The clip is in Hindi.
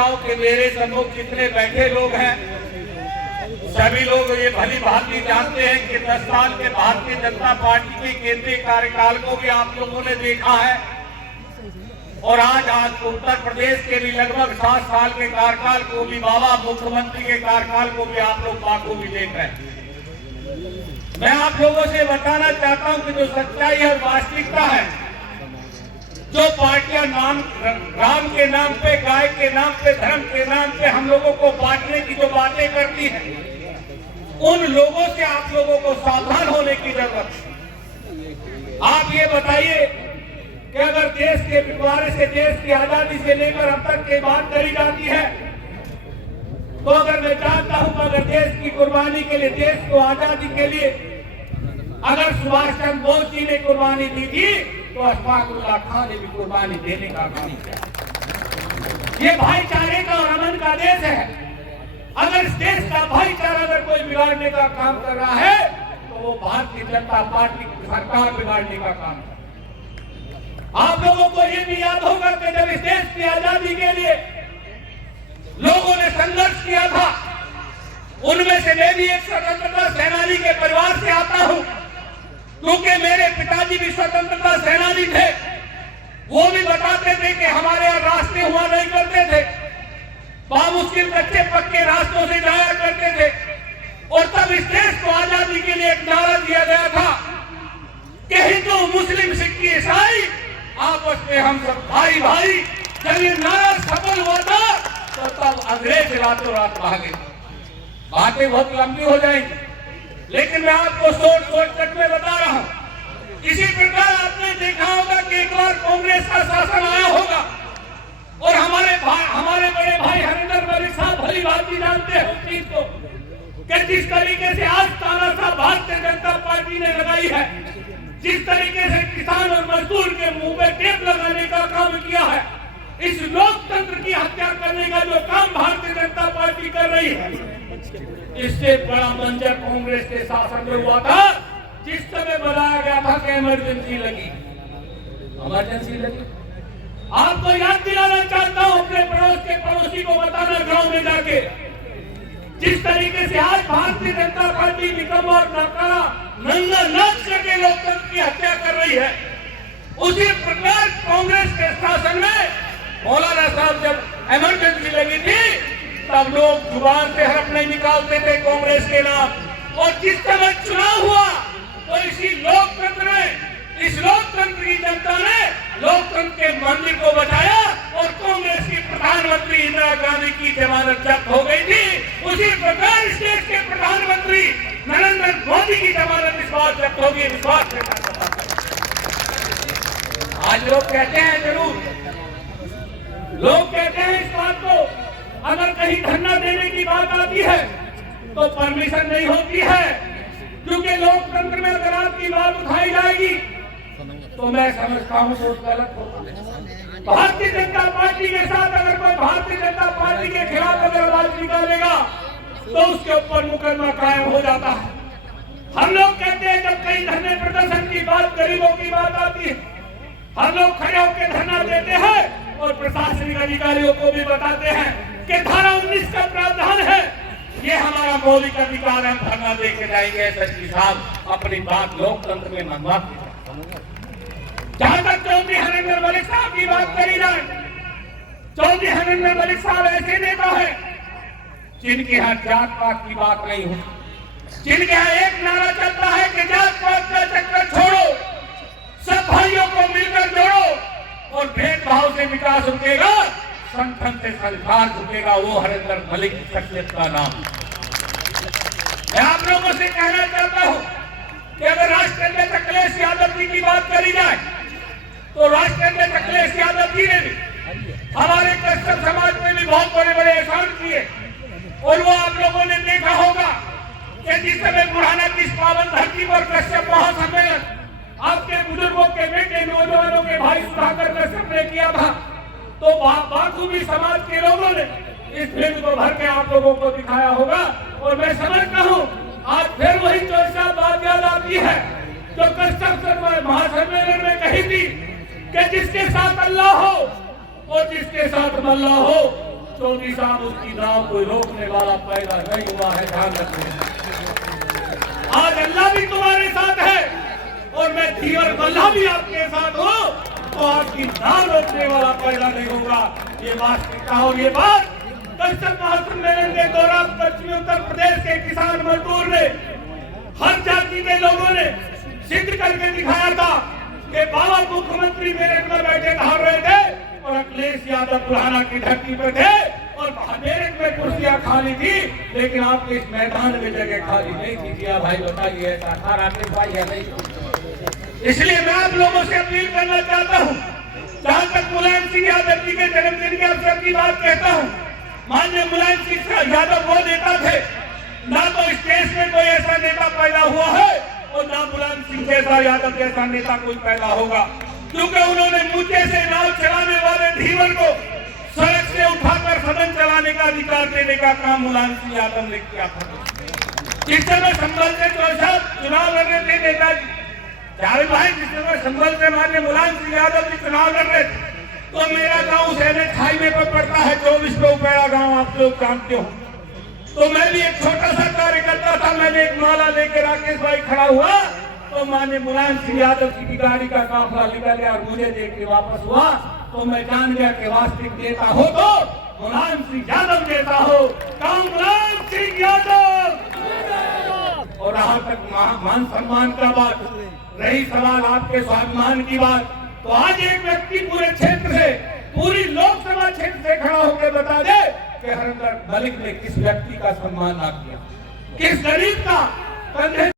बताओ कि मेरे सम्मुख जितने बैठे लोग हैं सभी लोग ये भली भांति जानते हैं कि 10 साल के भारतीय जनता पार्टी के केंद्रीय कार्यकाल को भी आप लोगों ने देखा है और आज उत्तर प्रदेश के भी लगभग 7 साल के कार्यकाल को भी, बाबा मुख्यमंत्री के कार्यकाल को भी आप लोग बाखूबी देख रहे हैं। मैं आप लोगों से बताना चाहता हूं कि जो सच्चाई और वास्तविकता है, जो पार्टियां राम के नाम पे, गाय के नाम पे, धर्म के नाम पे हम लोगों को बांटने की जो बातें करती है, उन लोगों से आप लोगों को सावधान होने की जरूरत है। आप ये बताइए कि अगर देश के बंटवारे से, देश की आजादी से लेकर अब तक की बात करी जाती है, तो अगर मैं जानता हूं कि अगर देश की कुर्बानी के लिए, देश को आजादी के लिए अगर सुभाष चंद्र बोस जी ने कुर्बानी दी थी, तो अशफाकुल्लाह खान ने भी कुर्बानी देने का काम किया। ये भाईचारे का और अमन का देश है। अगर इस देश का भाईचारा अगर कोई बिगाड़ने का काम कर रहा है, तो वो भारतीय जनता पार्टी की सरकार बिगाड़ने का काम कर रही है। आप लोगों को ये भी याद होगा कि जब इस देश की आजादी के लिए लोगों ने संघर्ष किया था, उनमें से मैं भी एक स्वतंत्रता सेनानी के परिवार से आता हूं, क्योंकि मेरे पिताजी भी स्वतंत्रता सेनानी थे। वो भी बताते थे कि हमारे यहाँ रास्ते हुआ नहीं करते थे, बामुश्किल कच्चे पक्के रास्तों से जाया करते थे। और तब इस देश को आजादी के लिए एक नारा दिया गया था कि हिंदू, मुस्लिम, सिख, ईसाई आपस में हम सब भाई भाई। जब ये नारा सफल हुआ था तो तब अंग्रेज रातों रात भागे। बातें बहुत लंबी हो जाएंगी, लेकिन मैं आपको सोच तक में बता रहा हूं। इसी प्रकार आपने देखा होगा कि एक बार कांग्रेस का शासन आया होगा और हमारे बड़े भाई हरिंदर मलिक साहब भली भांति जानते हैं उस चीज को कि जिस तरीके से आज तानाशाह भारतीय जनता पार्टी ने लगाई है, जिस तरीके से किसान और मजदूर के मुंह में टेप लगाने का काम किया है, इस लोकतंत्र की हत्या करने का जो काम भारतीय जनता पार्टी कर रही है, इससे बड़ा मंजर कांग्रेस के शासन में हुआ था जिस समय बताया गया था कि इमरजेंसी लगी। आपको याद दिलाना चाहता हूं, अपने पड़ोस के पड़ोसी को बताना गांव में जाके, जिस तरीके से आज भारतीय जनता पार्टी निकम और नकारा नंगा नाच करके लोकतंत्र की हत्या कर रही है, उसी प्रकार कांग्रेस के शासन में मौलाना साहब जब इमरजेंसी लगी थी, तब लोग जुबान से हरफ नहीं निकालते थे कांग्रेस के नाम। और जिस समय चुनाव हुआ तो इसी लोकतंत्र में, इस लोकतंत्र की जनता ने लोकतंत्र के मंदिर को बचाया और कांग्रेस की प्रधानमंत्री इंदिरा गांधी की जमानत जब्त हो गई थी। उसी प्रकार इस देश के प्रधानमंत्री नरेंद्र मोदी की जमानत इस बार जब्त होगी। विश्वास के साथ आज लोग कहते हैं, जरूर लोग कहते हैं इस बात को, अगर कहीं धरना देने की बात आती है तो परमिशन नहीं होती है, क्योंकि लोकतंत्र में अगर आपकी बात उठाई जाएगी तो मैं समझता हूं वो गलत होगा। भारतीय जनता पार्टी के साथ अगर कोई भारतीय जनता पार्टी के खिलाफ अगर आवाज निकालेगा तो उसके ऊपर मुकदमा कायम हो जाता है। हम लोग कहते हैं जब कहीं धरने प्रदर्शन की बात, गरीबों की बात आती है, हम लोग खड़े होकर धरना देते हैं और प्रशासनिक अधिकारियों को भी बताते हैं कि धारा 19 का प्रावधान है, ये हमारा मौलिक अधिकार है, धरना देके जाएंगे। एसएसपी साहब अपनी बात लोकतंत्र में मनवाते हैं। जहां तक चौधरी हरिंदर मलिक साहब की बात करी जाए, चौधरी हरिंदर मलिक साहब ऐसे नेता है जिनके यहाँ जात पात की बात नहीं होती, जिनके यहाँ एक नारा चलता है कि जात पात का चक्कर छोड़ो, सब भाइयों को मिलकर जोड़ो और भेदभाव से विकास रुकेगा, संगठन से संसार झुकेगा। वो हरिंदर मलिक की शख्सियत का नाम। मैं आप लोगों से कहना चाहता हूं कि अगर राष्ट्रीय अध्यक्ष अखिलेश यादव जी की बात करी जाए तो राष्ट्रीय अध्यक्ष अखिलेश यादव जी ने भी हमारे कश्यप समाज में भी बहुत बड़े बड़े एहसान किए। और वो आप लोगों ने देखा होगा कि जिस समय बुढ़ाना की इस पावन धरती पर कश्यप महासम्मेलन आपके बुजुर्गों के बेटे, नौजवानों के भाई सुधाकर कश्यप ने किया था, तो बाखूबी समाज के लोगों ने इस फिल्म को भर के आप लोगों को दिखाया होगा। और मैं समझता हूँ आज फिर वही चर्चा बात याद आती है जो कश्यप महासम्मेलन में कही थी कि जिसके साथ अल्लाह हो और जिसके साथ मल्लाह हो, चौधरी साहब उसकी नाव कोई रोकने वाला पैदा नहीं हुआ है, ध्यान रखना। आज अल्लाह भी तुम्हारे साथ है और मैं धीवर बल्ला भी आपके साथ हूँ, तो आपकी नाव रोकने वाला पैदा नहीं होगा, ये वास्तविकता। और ये बात कश्यप महासम्मेलन के दौरान पश्चिमी उत्तर प्रदेश के किसान मजदूर ने, हर जाति के लोगों ने सिद्ध करके दिखाया था कि बाबा मुख्यमंत्री मेरठ में बैठे धार रहे थे और अखिलेश यादव बुरहाना की धरती पर थे और मेरठ में कुर्सियां खाली थी, लेकिन आपके इस मैदान में जगह खाली नहीं थी। क्या भाई बताइए, ऐसा था राकेश भाई या नहीं? इसलिए मैं आप लोगों से अपील करना चाहता हूँ, जहाँ तक मुलायम सिंह यादव जी के जन्मदिन के अवसर की बात कहता हूँ, माननीय मुलायम सिंह यादव वो नेता थे, ना तो इस देश में कोई ऐसा नेता पैदा हुआ है और ना मुलायम सिंह जैसा यादव जैसा नेता कोई पैदा होगा, क्योंकि उन्होंने मुद्दे से नाव चलाने वाले धीवर को सड़क से उठाकर सदन चलाने का अधिकार देने का काम मुलायम सिंह यादव ने किया था। जिस समय संभल से चुनाव लड़ रहे थे नेताजी जावेद भाई, जिस समय संभल से माननीय मुलायम सिंह यादव जी चुनाव लड़ रहे थे, तो मेरा गांव NH हाईवे पर पड़ता है, 24 रुपया गांव, आप लोग जानते हो। तो मैं भी एक छोटा सा कार्यकर्ता था, मैंने एक माला लेकर राकेश भाई खड़ा हुआ तो माननीय मुलायम सिंह यादव जी की गाड़ी का काफिला निकल गया और मुझे देख के वापस हुआ, तो मैं जान गया कि वास्तविक नेता हो तो मुलायम सिंह यादव नेता हो, काम मुलायम सिंह यादव। और रहा तक मान सम्मान का बात, रही सवाल आपके स्वाभिमान की बात, तो आज एक व्यक्ति पूरे क्षेत्र से, पूरी लोकसभा क्षेत्र से खड़ा होकर बता दे कि हरिंदर मलिक ने किस व्यक्ति का सम्मान ना किया, किस गरीब का कंधे